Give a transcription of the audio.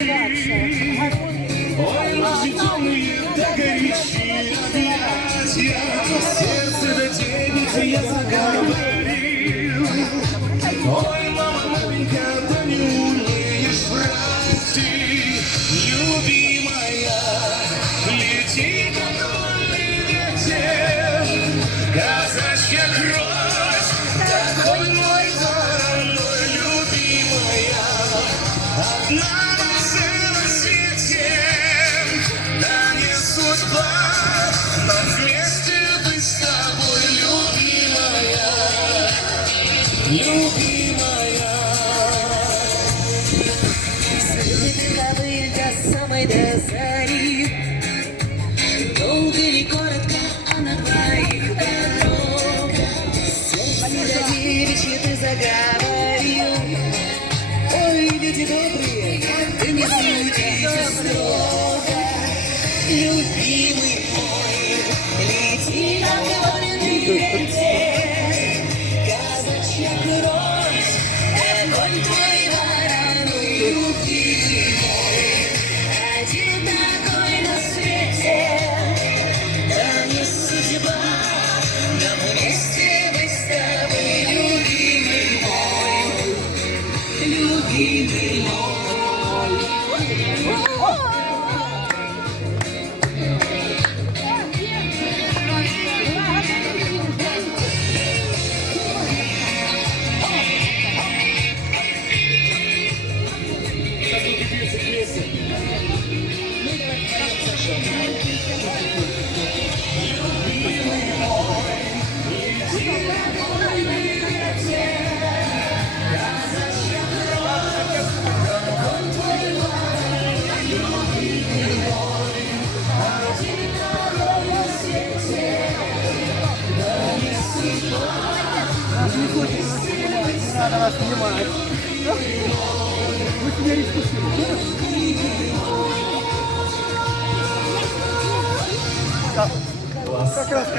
Ой, наши темные да горячие объятия, сердце до девицы я заговорил. Ой, мама маленькая, да не умеешь врать ты, любимая, лети, как вольный ветер, казачья кровь, такой мой вороной, любимая, одна. Но вместе быть с тобой, любимая, любимая. Светлые до самой до зари, долго или коротко, а на твоих дорогах. Сердце до девичьи ты заговорил. Ой, люди добрые, ты не судите строго, любимый мой, лети на вольный ветер, казачья кровь, огонь твой вороной, любимый мой, один такой на свете, да не судьба, да вместе быть с тобой, любимый мой, любимый мой. Не надо вас снимать. Вы себя искусили. Как раз